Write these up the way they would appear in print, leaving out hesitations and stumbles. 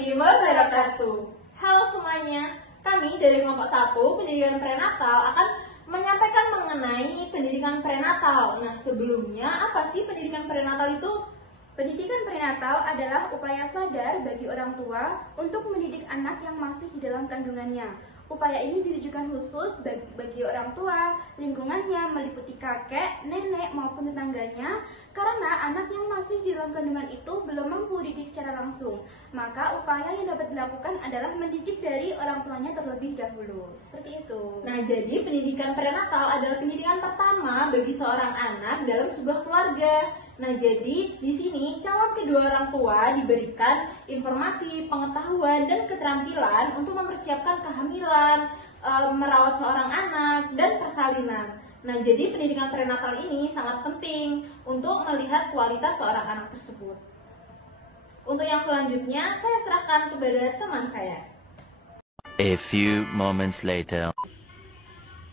warahmatullahi wabarakatuh. Halo semuanya, kami dari kelompok 1 pendidikan prenatal akan menyampaikan mengenai pendidikan prenatal. Nah, sebelumnya apa sih pendidikan prenatal itu? Pendidikan prenatal adalah upaya sadar bagi orang tua untuk mendidik anak yang masih di dalam kandungannya. Upaya ini ditujukan khusus bagi orang tua, lingkungannya meliputi kakek, nenek maupun tetangganya, karena anak yang masih di dalam kandungan itu belum mampu dididik secara langsung. Maka upaya yang dapat dilakukan adalah mendidik dari orang tuanya terlebih dahulu. Seperti itu. Nah, jadi pendidikan prenatal adalah pendidikan pertama bagi seorang anak dalam sebuah keluarga. Nah, jadi di sini calon kedua orang tua diberikan informasi, pengetahuan, dan keterampilan untuk mempersiapkan kehamilan, merawat seorang anak, dan persalinan. Nah, jadi pendidikan prenatal ini sangat penting untuk melihat kualitas seorang anak tersebut. Untuk yang selanjutnya, saya serahkan kepada teman saya. A few moments later.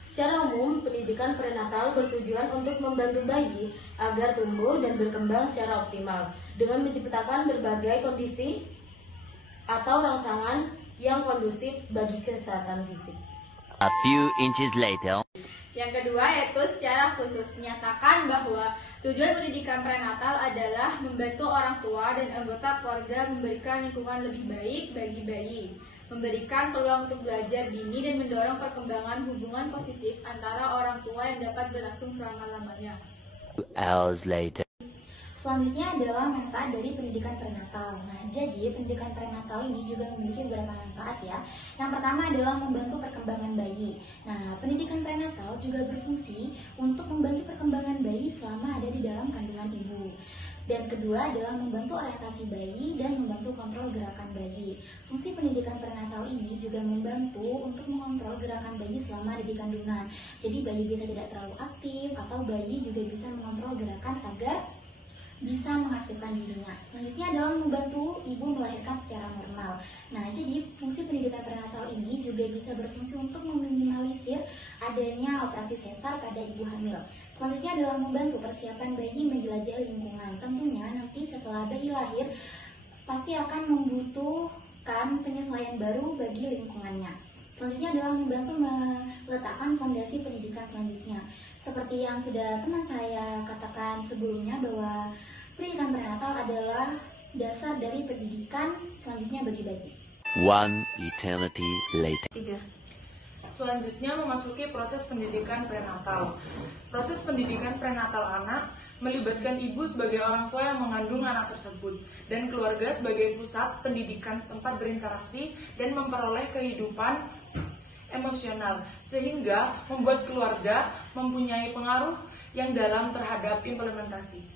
Secara umum, pendidikan prenatal bertujuan untuk membantu bayi agar tumbuh dan berkembang secara optimal dengan menciptakan berbagai kondisi atau rangsangan yang kondusif bagi kesehatan fisik. A few inches later. Yang kedua yaitu secara khusus menyatakan bahwa tujuan pendidikan prenatal adalah membantu orang tua dan anggota keluarga memberikan lingkungan lebih baik bagi bayi, memberikan peluang untuk belajar dini dan mendorong perkembangan hubungan positif antara orang tua yang dapat berlangsung selama-lamanya. 2 hours later. Selanjutnya adalah manfaat dari pendidikan prenatal. Nah, jadi pendidikan prenatal ini juga memiliki beberapa manfaat ya. Yang pertama adalah membantu perkembangan bayi. Nah, pendidikan prenatal juga berfungsi untuk membantu perkembangan bayi selama ada di dalam kandungan ibu. Dan kedua adalah membantu orientasi bayi dan membantu kontrol gerakan bayi. Fungsi pendidikan prenatal ini juga membantu untuk mengontrol gerakan bayi selama ada di kandungan. Jadi bayi bisa tidak terlalu aktif atau bayi juga bisa mengontrol gerakan agar bisa mengaktifkan dirinya. Selanjutnya adalah membantu ibu melahirkan secara normal. Nah, jadi fungsi pendidikan prenatal ini juga bisa berfungsi untuk meminimalisir adanya operasi sesar pada ibu hamil. Selanjutnya adalah membantu persiapan bayi menjelajahi lingkungan. Tentunya nanti setelah bayi lahir pasti akan membutuhkan penyesuaian baru bagi lingkungannya. Selanjutnya adalah membantu meletakkan fondasi pendidikan selanjutnya. Seperti yang sudah teman saya katakan sebelumnya bahwa pendidikan prenatal adalah dasar dari pendidikan selanjutnya bagi bayi. 1 eternity later. 3. Selanjutnya memasuki proses pendidikan prenatal. Proses pendidikan prenatal anak melibatkan ibu sebagai orang tua yang mengandung anak tersebut dan keluarga sebagai pusat pendidikan tempat berinteraksi dan memperoleh kehidupan emosional sehingga membuat keluarga mempunyai pengaruh yang dalam terhadap implementasi.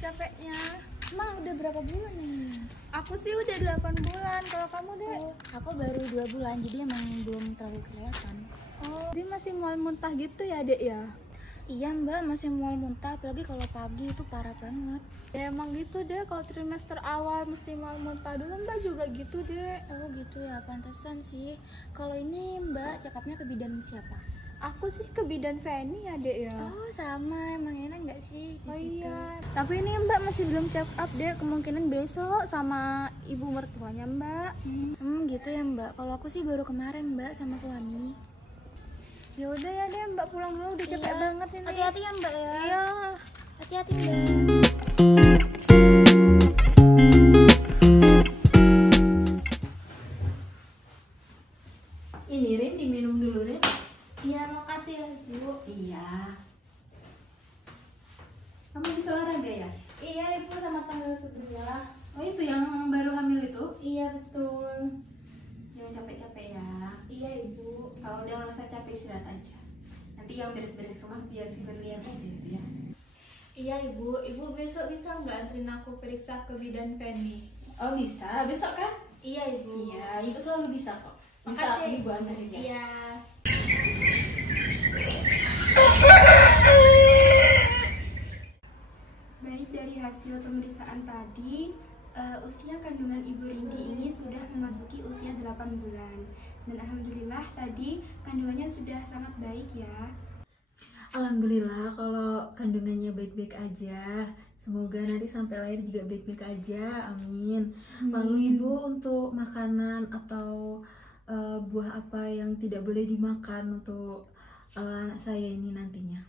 Capeknya. Emang udah berapa bulan nih? Aku sih udah 8 bulan. Kalau kamu deh? Aku baru 2 bulan, jadi emang belum terlalu kelihatan. Oh, jadi masih mual muntah gitu ya, Dek ya? Iya mbak, masih mual muntah, apalagi kalau pagi itu parah banget. Ya emang gitu deh, kalau trimester awal mesti mual muntah dulu. Mbak juga gitu deh. Oh gitu ya, pantesan sih. Kalau ini mbak check up-nya ke bidan siapa? Aku sih ke bidan Feni ya, Dek ya. Oh sama, emang enak nggak sih? Oh iya, tapi ini Mbak masih belum check up deh, kemungkinan besok sama ibu mertuanya Mbak. Gitu ya Mbak. Kalau aku sih baru kemarin Mbak sama suami. Ya udah ya deh Mbak, pulang dulu, udah capek banget ini. Hati-hati ya Mbak ya. Iya. Hati-hati Mbak. Ini Rin, diminum dulu Rin. Iya, makasih ya Bu. Iya. Kamu bisa olahraga ya? Iya ibu, sama tanggal 11. Oh itu yang baru hamil itu? Iya betul. Jangan capek-capek ya. Iya ibu. Kalau udah ngerasa capek istirahat aja. Nanti yang beres-beres rumah biar si berlian aja gitu ya. Iya ibu, ibu besok bisa nggak anterin aku periksa ke bidan Penny? Oh bisa, besok kan? Iya ibu. Iya, ibu selalu bisa kok. Bisa Makasih. ibu anterin ya. Iya. Baik, dari hasil pemeriksaan tadi, usia kandungan Ibu Rindi ini sudah memasuki usia 8 bulan. Dan alhamdulillah tadi kandungannya sudah sangat baik ya. Alhamdulillah kalau kandungannya baik-baik aja. Semoga nanti sampai lahir juga baik-baik aja. Amin. Lalu ibu untuk makanan atau buah apa yang tidak boleh dimakan untuk anak saya ini nantinya?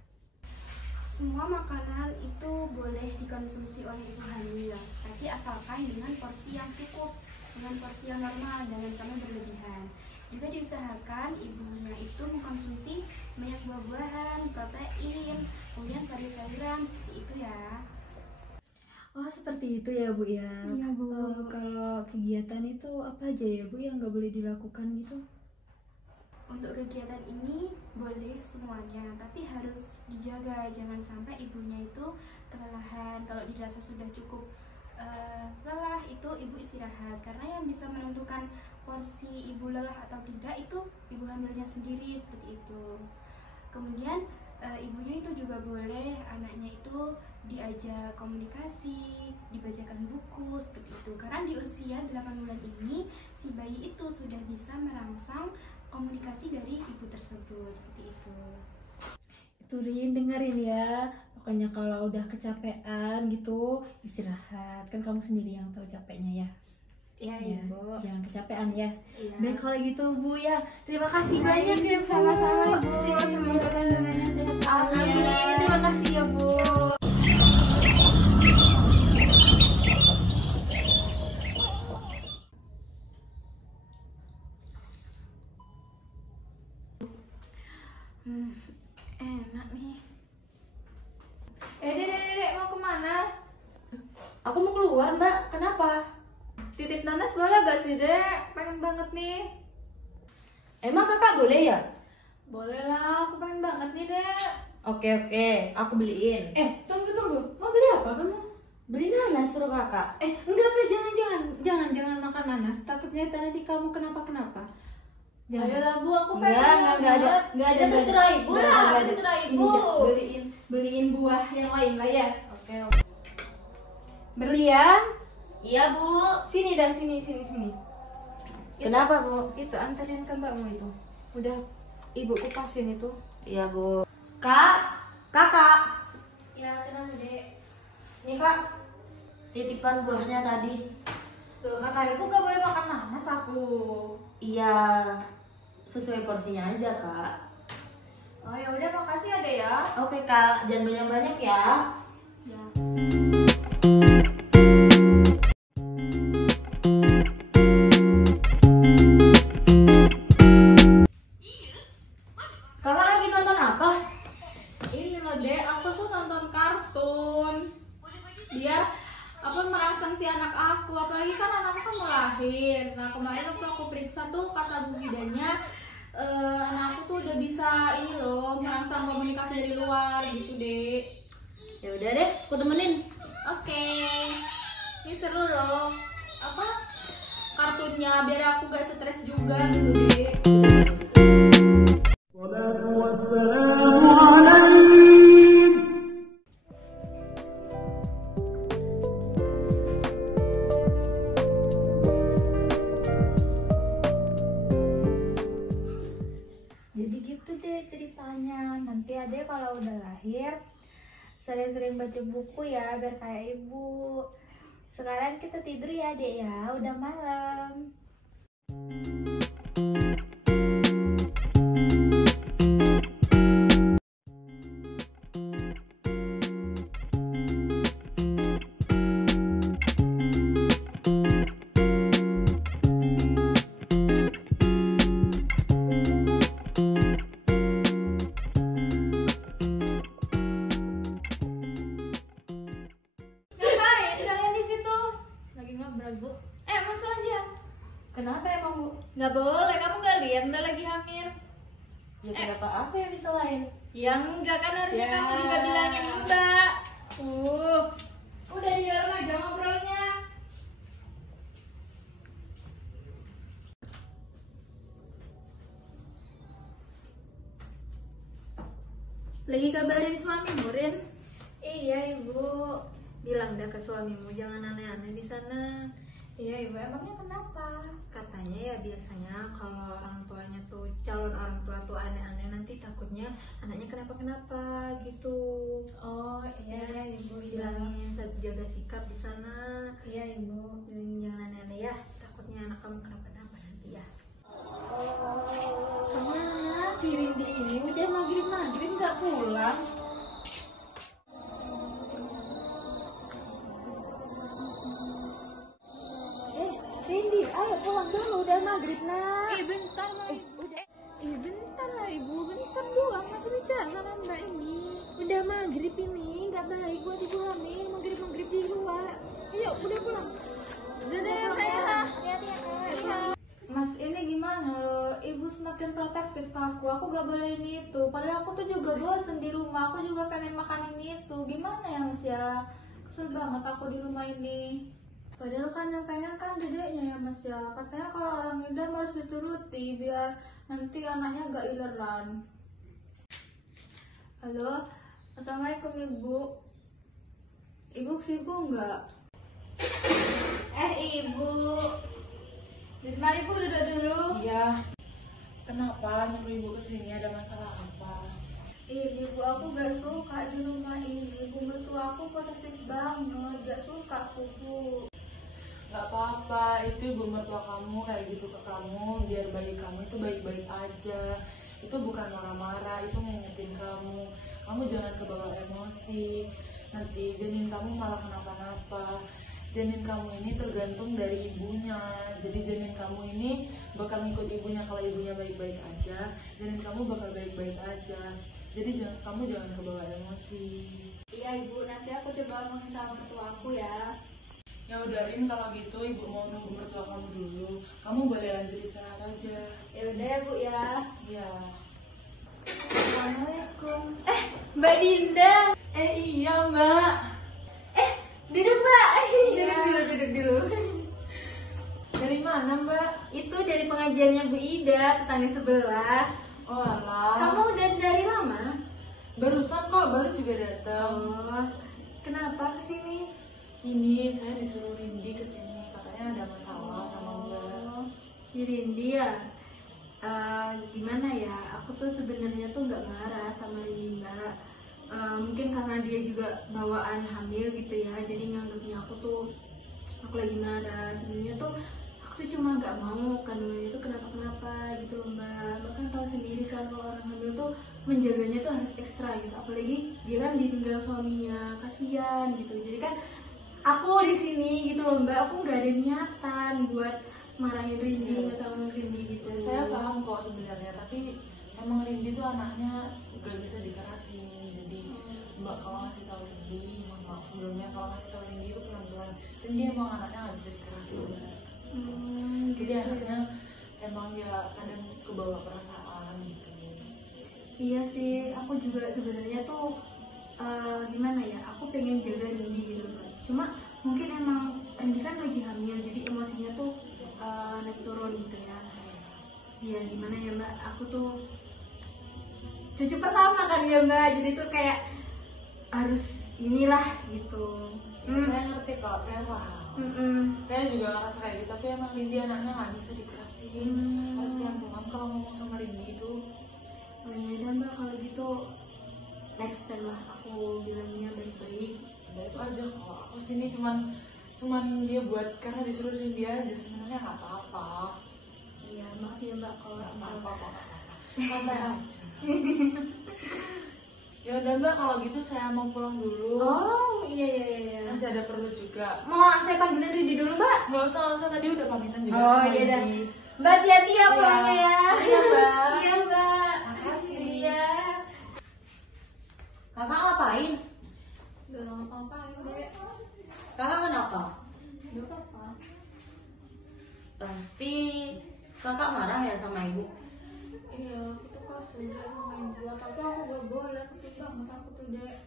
Semua makanan itu boleh dikonsumsi oleh ibu hamil, tapi asalkan dengan porsi yang cukup, dengan porsi yang normal, jangan sampai berlebihan. Juga diusahakan ibunya itu mengkonsumsi banyak buah-buahan, protein, kemudian sayur-sayuran seperti itu ya. Oh seperti itu ya bu ya. Iya, Bu. Kalau kegiatan itu apa aja ya bu yang nggak boleh dilakukan gitu? Untuk kegiatan ini boleh semuanya, tapi harus dijaga, jangan sampai ibunya itu kelelahan. Kalau dirasa sudah cukup lelah, itu ibu istirahat, karena yang bisa menentukan porsi ibu lelah atau tidak itu ibu hamilnya sendiri, seperti itu. Kemudian ibunya itu juga boleh anaknya itu diajak komunikasi, dibacakan buku, seperti itu. Karena di usia 8 bulan ini si bayi itu sudah bisa merangsang komunikasi dari ibu tersebut, seperti itu. Itu Rin, dengerin ya. Pokoknya kalau udah kecapean gitu istirahat. Kan kamu sendiri yang tahu capeknya ya. Iya Ya, ibu. jangan kecapean ya. Iya. Baik kalau gitu Bu ya. Terima kasih Baik, banyak ya Bu. sama-sama, Ibu. Semoga kandungannya sehat selalu ya. Amin. Terima kasih ya Bu. Enak nih. Dek, mau kemana? Aku mau keluar, Mbak. Kenapa? Titip nanas boleh gak sih Dek? Pengen banget nih. Emang kakak boleh ya? Boleh lah, aku pengen banget nih Dek. Oke, aku beliin. Tunggu. Mau beli apa kamu? Beli nanas suruh kakak. Enggak, jangan makan nanas. Takutnya nanti kamu kenapa-kenapa. Ayolah Bu, aku pengen. Enggak ada. Ya, terserah Ibu Nggak lah, ada. terserah Ibu. Beliin buah yang lain lah ya. Oke. Berlian, Iya, Bu. sini dong, sini. Kenapa, Bu? Itu anterin ke mbakmu itu. Udah Ibu kupasin itu. Iya, Bu. Kakak. Ya, kenapa dek? Nih, Kak. Titipan buahnya tadi. Tuh, kata Ibu gak boleh makan nanas aku. Iya. Sesuai porsinya aja, Kak. Oh ya udah, makasih ada ya. Oke, Kak. Jangan banyak-banyak ya. Ya. Kakak lagi nonton apa? Ini loh Dek, aku tuh nonton kartun. Biar merangsang si anak aku, apalagi kan anakku kan mau lahir. Nah kemarin waktu aku periksa tuh kata bu bidannya anak aku tuh udah bisa ini loh merangsang komunikasi dari luar gitu Dek. Ya udah deh, aku temenin. Oke, ini seru loh. Kartunnya biar aku gak stres juga gitu Dek. Jadi gitu deh ceritanya. Nanti adek kalau udah lahir sering-sering baca buku ya biar kayak ibu. Sekarang kita tidur ya adek ya, udah malam. Nggak boleh, kamu nggak lihat Mbak lagi hamil? Ya kenapa aku yang disalahin? Ya enggak, kan harusnya Ya. kamu juga bilangin Mbak. Udah di dalam aja ngobrolnya. Lagi kabarin suamimu, Rin? Iya ibu. Bilang dah ke suamimu jangan aneh-aneh di sana. Iya ibu, emangnya kenapa? Katanya ya biasanya kalau orang tuanya tuh calon orang tua tuh aneh-aneh, nanti takutnya anaknya kenapa-kenapa gitu. Oh iya ibu, Bilangin jaga sikap di sana. Iya ibu. Bilangin jangan aneh-aneh ya, takutnya anak kamu kenapa-kenapa nanti ya. Kemana si Rindi ini? Udah maghrib nggak pulang. Rindi, ayo pulang dulu, udah maghrib nak. Bentar lah ibu. Bentar lah ibu, bentar doang, masih bicara sama mbak ini. Udah maghrib ini, nggak baik buat ibu hamil, maghrib di luar. Ayo, udah pulang. Udah deh, kayak. Mas, ini gimana loh? Ibu semakin protektif ke aku gak boleh ini itu. Padahal aku tuh juga bosen di rumah, aku juga pengen makan ini itu. Gimana ya Mas ya? Kesel banget aku di rumah ini. Padahal kan yang pengen kan dedeknya ya Mas ya. Katanya kalau orang idam harus dituruti biar nanti anaknya gak ileran. Halo, Assalamualaikum Ibu. Ibu sibuk nggak? Ibu. Mari ibu duduk dulu. Iya. Kenapa nyuruh ibu kesini? Ada masalah apa? Ini bu, aku gak suka di rumah ini. Bu mertua aku posesif banget, gak suka aku bu. Gak apa-apa, itu ibu mertua kamu kayak gitu ke kamu biar bayi kamu itu baik-baik aja. Itu bukan marah-marah, itu ngingetin kamu. Kamu jangan kebawa emosi. Nanti janin kamu malah kenapa-napa. Janin kamu ini tergantung dari ibunya. Jadi janin kamu ini bakal ngikut ibunya. Kalau ibunya baik-baik aja, janin kamu bakal baik-baik aja. Jadi kamu jangan kebawa emosi. Iya ibu, nanti aku coba omongin sama mertua aku ya. Ya udah Rin, kalau gitu ibu mau nunggu mertua kamu dulu. Kamu boleh lanjut istirahat aja. Ya udah ya bu ya. Iya. Assalamualaikum. Mbak Dinda. Iya mbak. Duduk mbak. Iya. Duduk dulu. Dari mana mbak? Itu dari pengajiannya Bu Ida, tetangga sebelah. Oh alah. Kamu udah dari lama? Barusan kok, baru juga datang. Oh, kenapa kesini? Ini saya disuruh Rindi kesini, katanya ada masalah sama mbak. Oh, si Rindi ya. Gimana ya? Aku tuh sebenarnya tuh nggak marah sama Rindi mbak. Mungkin karena dia juga bawaan hamil gitu ya, jadi nganggapnya aku lagi marah. Sebenarnya tuh aku tuh cuma nggak mau kandungannya tuh kenapa-kenapa gitu loh mbak. Mbak kan tahu sendiri kan kalau orang hamil tuh menjaganya tuh harus ekstra gitu, apalagi dia kan ditinggal suaminya, kasihan gitu. Jadi kan aku di sini gitu loh mbak, aku nggak ada niatan buat marahin Rindi, ngetawain Rindi gitu. Saya paham kok sebenarnya, tapi emang Rindi tuh anaknya gak bisa dikerasin. Jadi mbak kalau ngasih tahu Rindi, mohon maaf sebelumnya, kalau ngasih tahu Rindi itu pelan-pelan. Rindi emang anaknya gak bisa dikerasin mbak. Jadi anaknya emang ya kadang kebawa perasaan gitu. Iya sih, aku juga sebenarnya tuh gimana ya, aku pengen jaga Rindi gitu loh. Cuma mungkin emang Rindi kan lagi hamil, jadi emosinya tuh naik turun gitu ya. Iya gimana ya mbak, aku tuh cucu pertama kan ya mbak, jadi tuh kayak harus inilah gitu. Ya, saya ngerti kok, saya paham. Saya juga ngerasa kayak gitu, tapi emang Rindi anaknya gak bisa dikerasin. Harus pelan-pelan kalau ngomong sama Rindi itu. Oh iya dah mbak, kalau gitu next time lah aku bilangnya baik-baik. Udah itu aja kok. Aku sini cuman dia buat karena disuruh Rindi aja, sebenarnya nggak apa-apa. Iya maaf ya mbak kalau Nggak misal apa-apa kok. Santai aja. Ya udah mbak, kalau gitu saya mau pulang dulu. Oh iya. Masih ada perlu juga. Mau saya panggilin Rindi dulu mbak? Nggak usah, tadi udah pamitan juga Oh sama iya dah. Rindi. Mbak hati-hati ya Iya. pulangnya ya. Iya, Mbak. Iya mbak. Makasih. Iya. Kakak ngapain? Gak apa-apa dek. Kakak kenapa? Gak apa-apa. Pasti Kakak marah ya sama ibu? Iya, aku tuh kasih sama ibu, tapi aku gak boleh, kesel banget aku tuh, Dek.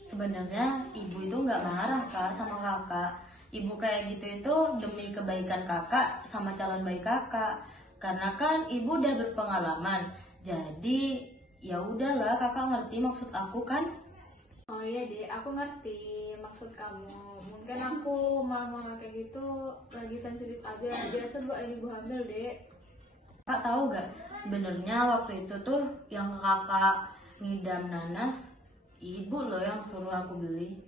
Sebenarnya ibu itu nggak marah Kak sama kakak. Ibu kayak gitu itu demi kebaikan kakak sama calon bayi kakak. Karena kan ibu udah berpengalaman. Jadi ya udahlah, kakak ngerti maksud aku kan? Oh iya, Dek, aku ngerti maksud kamu. Mungkin aku marah-marah kayak gitu lagi sensitif aja. Biasa doain ibu hamil, Dek. Kak tahu gak, sebenarnya waktu itu tuh yang kakak ngidam nanas, ibu loh yang suruh aku beli.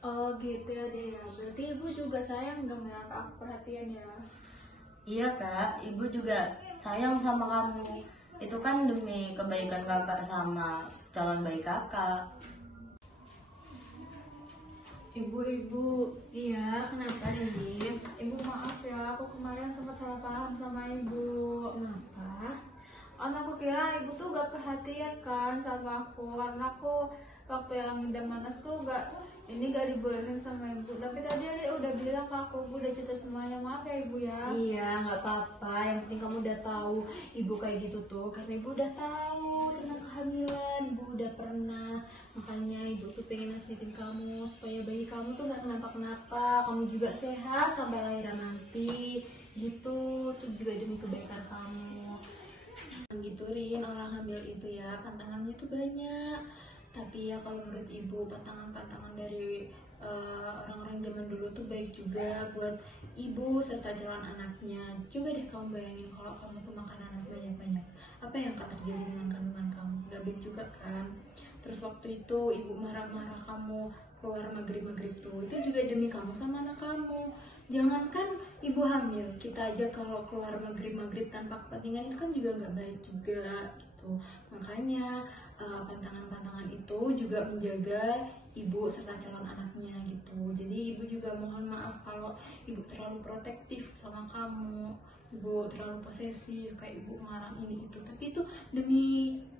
Oh gitu ya, Dek. Berarti ibu juga sayang dong ya ke aku, perhatian ya. Iya Kak, ibu juga sayang sama kamu. Itu kan demi kebaikan kakak sama calon bayi kakak. Ibu, iya, kenapa nih? Ibu maaf ya, aku kemarin sempat salah paham sama ibu. Kenapa? Karena aku kira ibu tuh gak perhatian kan sama aku. Karena aku waktu yang ngidam nanas tuh gak dibolehin sama ibu. Tapi tadi Adik udah bilang ke aku, ibu udah cerita semuanya. Maaf ya ibu ya. Iya, nggak apa-apa. Yang penting kamu udah tahu ibu kayak gitu tuh, karena ibu udah tahu tentang kehamilan. Ibu udah pernah. Makanya ibu tuh pengen nasihatin kamu supaya bayi kamu tuh nggak kenapa-kenapa. Kamu juga sehat sampai lahiran nanti. Gitu, itu juga demi kebaikan kamu. Gituin orang hamil itu ya, pantangannya tuh banyak. Tapi ya kalau menurut ibu, pantangan-pantangan dari orang-orang zaman dulu tuh baik juga buat ibu serta calon anaknya. Coba deh kamu bayangin kalau kamu tuh makan nanas banyak-banyak, apa yang akan terjadi dengan kandungan kamu? Gak baik juga kan. Terus waktu itu ibu marah-marah kamu keluar maghrib-maghrib tuh, itu juga demi kamu sama anak kamu. Jangankan ibu hamil, kita aja kalau keluar maghrib-maghrib tanpa kepentingan itu kan juga nggak baik juga gitu. Makanya pantangan-pantangan itu juga menjaga ibu serta calon anaknya gitu. Jadi ibu juga mohon maaf kalau ibu terlalu protektif sama kamu, ibu terlalu posesif, kayak ibu ngelarang ini itu. Tapi itu demi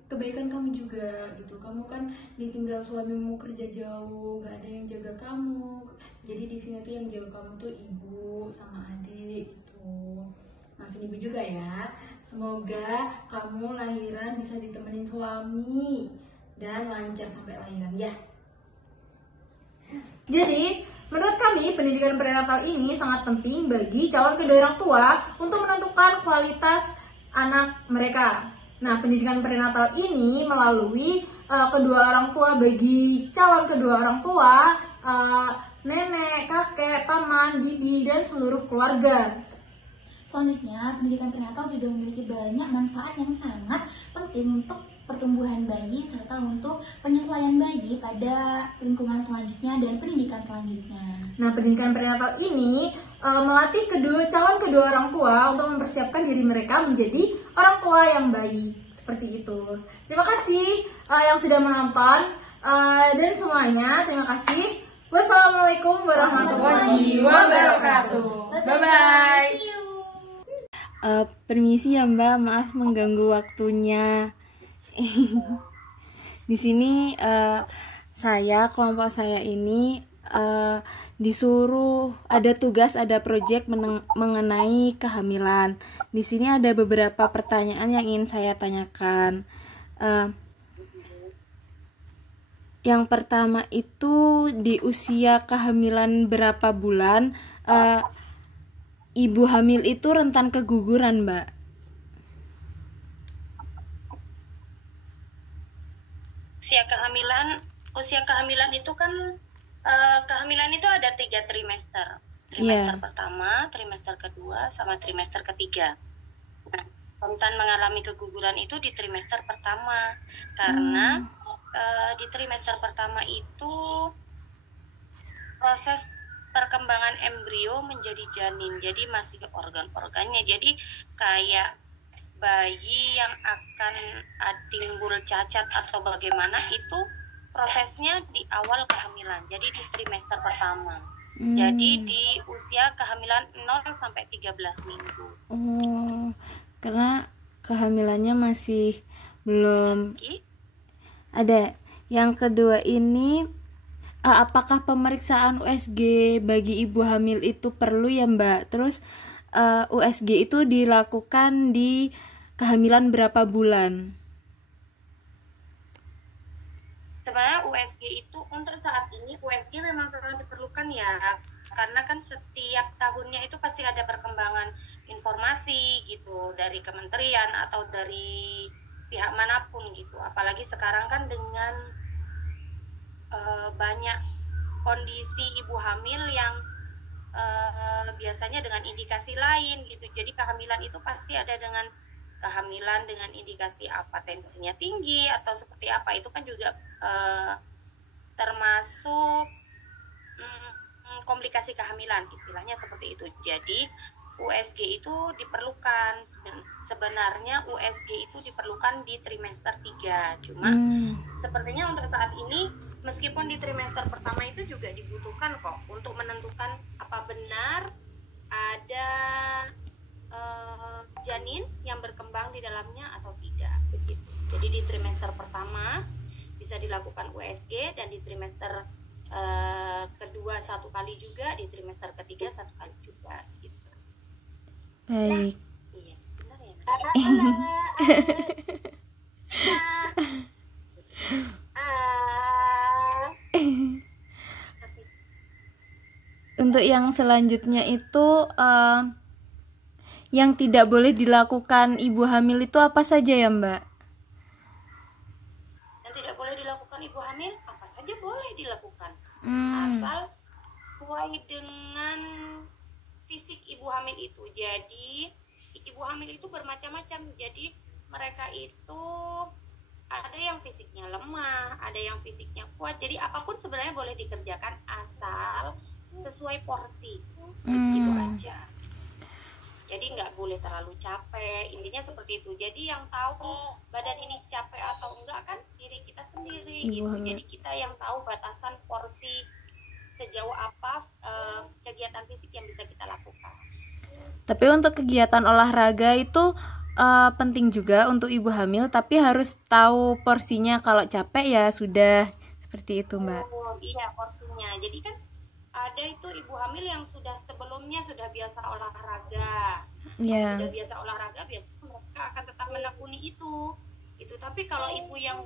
kebaikan kamu juga gitu. Kamu kan ditinggal suamimu kerja jauh, gak ada yang jaga kamu. Jadi di sini tuh yang jaga kamu tuh ibu sama adik gitu. Maafin ibu juga ya. Semoga kamu lahiran bisa ditemenin suami dan lancar sampai lahiran ya. Jadi, menurut kami pendidikan prenatal ini sangat penting bagi calon kedua orang tua untuk menentukan kualitas anak mereka. Nah, pendidikan prenatal ini melalui kedua orang tua bagi calon kedua orang tua, nenek, kakek, paman, bibi, dan seluruh keluarga. Selanjutnya, pendidikan prenatal juga memiliki banyak manfaat yang sangat penting untuk pertumbuhan bayi serta untuk penyesuaian bayi pada lingkungan selanjutnya dan pendidikan selanjutnya. Nah, pendidikan prenatal ini melatih calon kedua orang tua untuk mempersiapkan diri mereka menjadi orang tua yang baik. Seperti itu. Terima kasih yang sudah menonton dan semuanya. Terima kasih. Wassalamualaikum warahmatullahi wabarakatuh. Bye-bye. Permisi ya Mbak, maaf mengganggu waktunya. Di sini kelompok saya ini disuruh ada tugas, ada proyek mengenai kehamilan. Di sini ada beberapa pertanyaan yang ingin saya tanyakan. Yang pertama itu di usia kehamilan berapa bulan ibu hamil itu rentan keguguran, Mbak? Usia kehamilan itu kan kehamilan itu ada 3 trimester. Trimester pertama, trimester kedua, sama trimester ketiga. Nah, rentan mengalami keguguran itu di trimester pertama karena di trimester pertama itu proses perkembangan embrio menjadi janin, jadi masih organ-organnya, jadi kayak bayi yang akan timbul cacat atau bagaimana itu prosesnya di awal kehamilan, jadi di trimester pertama. Jadi di usia kehamilan 0 sampai 13 minggu. Oh, karena kehamilannya masih belum ada. Yang kedua ini apakah pemeriksaan USG bagi ibu hamil itu perlu ya Mbak? Terus USG itu dilakukan di kehamilan berapa bulan? Sebenarnya USG itu untuk saat ini USG memang sangat diperlukan ya, karena kan setiap tahunnya itu pasti ada perkembangan informasi gitu dari kementerian atau dari pihak manapun gitu. Apalagi sekarang kan dengan banyak kondisi ibu hamil yang biasanya dengan indikasi lain gitu. Jadi kehamilan itu pasti ada dengan kehamilan dengan indikasi apa, tensinya tinggi atau seperti apa, itu kan juga termasuk komplikasi kehamilan, istilahnya seperti itu. Jadi USG itu diperlukan, sebenarnya USG itu diperlukan di trimester 3. Cuma sepertinya untuk saat ini meskipun di trimester pertama itu juga dibutuhkan kok untuk menentukan apa benar ada janin yang berkembang di dalamnya atau tidak begitu. Jadi di trimester pertama bisa dilakukan USG, dan di trimester kedua 1 kali juga, di trimester ketiga 1 kali juga gitu. Baik. Iya, benar ya. Untuk yang selanjutnya itu yang tidak boleh dilakukan ibu hamil itu apa saja ya, Mbak? Yang tidak boleh dilakukan ibu hamil apa saja boleh dilakukan, asal sesuai dengan fisik ibu hamil itu. Jadi ibu hamil itu bermacam-macam. Jadi mereka itu ada yang fisiknya lemah, ada yang fisiknya kuat. Jadi apapun sebenarnya boleh dikerjakan asal sesuai porsi. Gitu aja. Jadi nggak boleh terlalu capek, intinya seperti itu. Jadi yang tahu badan ini capek atau enggak kan diri kita sendiri gitu. Jadi kita yang tahu batasan porsi sejauh apa kegiatan fisik yang bisa kita lakukan. Tapi untuk kegiatan olahraga itu penting juga untuk ibu hamil, tapi harus tahu porsinya. Kalau capek ya sudah, seperti itu, Mbak. Iya, porsinya. Jadi kan ada itu ibu hamil yang sudah sebelumnya sudah biasa olahraga. Sudah biasa olahraga, biasanya mereka akan tetap menekuni itu. Tapi kalau ibu yang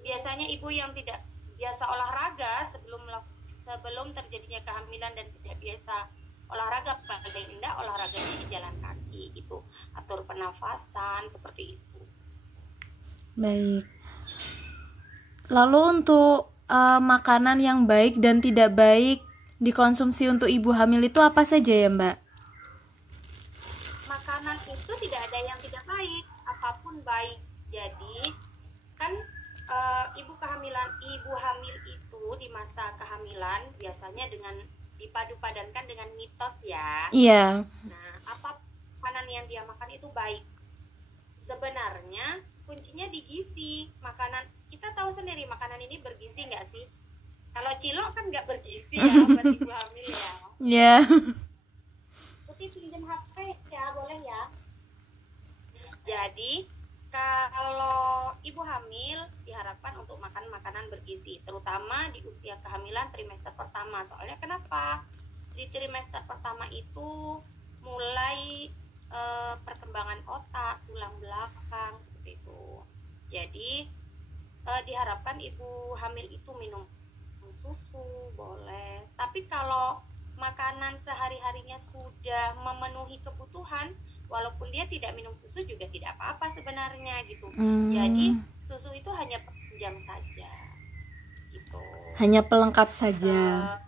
biasanya ibu yang tidak biasa olahraga sebelum terjadinya kehamilan dan tidak biasa olahraga, paling enggak olahraganya di jalan kaki itu, atur pernafasan seperti itu. Baik. Lalu untuk makanan yang baik dan tidak baik dikonsumsi untuk ibu hamil itu apa saja ya, Mbak? Makanan itu tidak ada yang tidak baik, apapun baik. Jadi kan ibu hamil itu di masa kehamilan biasanya dengan dipadu-padankan dengan mitos ya. Iya. Nah, apa makanan yang dia makan itu baik? Sebenarnya kuncinya di gizi. Makanan, kita tahu sendiri makanan ini bergizi nggak sih? Kalau cilok kan nggak bergizi ya buat ibu hamil ya. Iya. Putih pinjam HP ya, boleh ya. Jadi kalau ibu hamil diharapkan untuk makan makanan bergizi, terutama di usia kehamilan trimester pertama. Soalnya kenapa? Di trimester pertama itu mulai perkembangan otak, tulang belakang seperti itu. Jadi diharapkan ibu hamil itu minum susu boleh. Tapi kalau makanan sehari-harinya sudah memenuhi kebutuhan, walaupun dia tidak minum susu juga tidak apa-apa sebenarnya gitu. Jadi susu itu hanya penunjang saja gitu. Hanya pelengkap saja.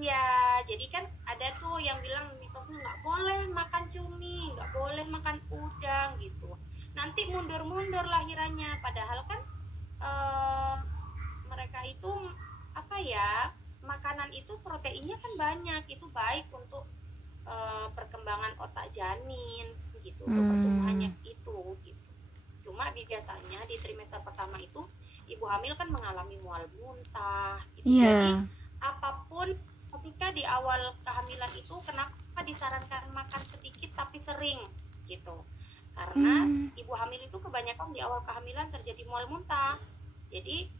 Ya, jadi kan ada tuh yang bilang mitosnya nggak boleh makan cumi, nggak boleh makan udang gitu. Nanti mundur-mundur lahirannya. Padahal kan mereka itu apa ya, makanan itu proteinnya kan banyak, itu baik untuk perkembangan otak janin gitu, untuk pertumbuhannya itu gitu. Cuma biasanya di trimester pertama itu ibu hamil kan mengalami mual muntah gitu. Jadi apapun ketika di awal kehamilan itu kenapa disarankan makan sedikit tapi sering gitu, karena ibu hamil itu kebanyakan di awal kehamilan terjadi mual muntah. Jadi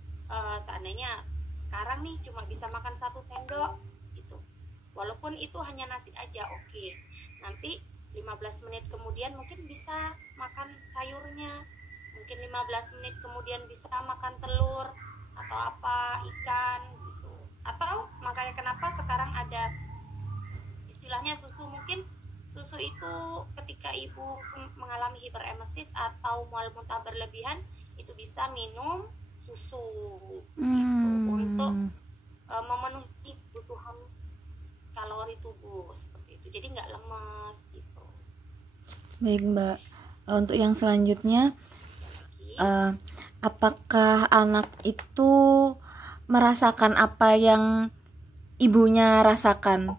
seandainya sekarang nih cuma bisa makan 1 sendok gitu, walaupun itu hanya nasi aja, oke. Nanti 15 menit kemudian mungkin bisa makan sayurnya, mungkin 15 menit kemudian bisa makan telur atau apa, ikan gitu. Atau makanya kenapa sekarang ada istilahnya susu, mungkin susu itu ketika ibu mengalami hiperemesis atau mual muntah berlebihan itu bisa minum susu gitu, untuk memenuhi kebutuhan kalori tubuh seperti itu, jadi nggak lemes gitu. Baik Mbak, untuk yang selanjutnya, apakah anak itu merasakan apa yang ibunya rasakan?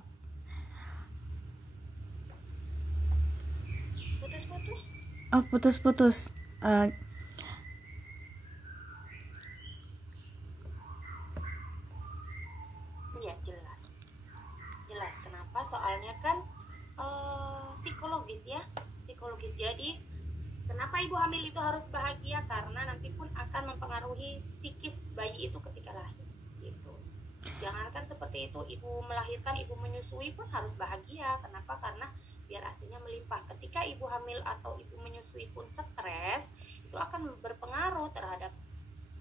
Putus-putus? Oh, putus-putus. Iya, jelas kenapa, soalnya kan psikologis ya, psikologis. Jadi kenapa ibu hamil itu harus bahagia, karena nanti pun akan mempengaruhi psikis bayi itu ketika lahir gitu. Jangankan seperti itu, ibu melahirkan, ibu menyusui pun harus bahagia. Kenapa? Karena biar asinya melimpah. Ketika ibu hamil atau ibu menyusui pun stres, itu akan berpengaruh terhadap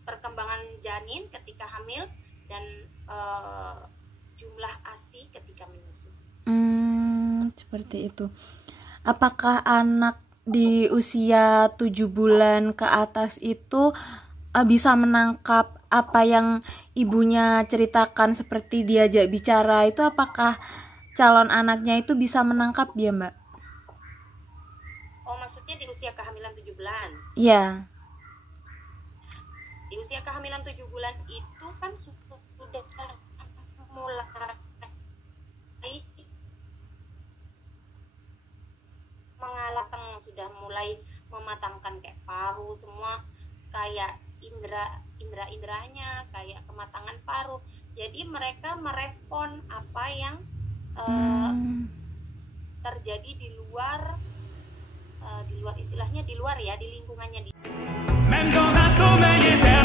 perkembangan janin ketika hamil dan jumlah ASI ketika menyusui. Seperti itu. Apakah anak di usia 7 bulan ke atas itu bisa menangkap apa yang ibunya ceritakan, seperti diajak bicara itu? Apakah calon anaknya itu bisa menangkap dia, Mbak? Oh, maksudnya di usia kehamilan 7 bulan? Iya. Di usia kehamilan 7 bulan itu kan sudah mulai mengalami, sudah mulai mematangkan kayak paru semua, kayak inderanya kayak kematangan paru. Jadi mereka merespon apa yang terjadi di luar istilahnya di luar ya, di lingkungannya. Même dans un sommeil éternel.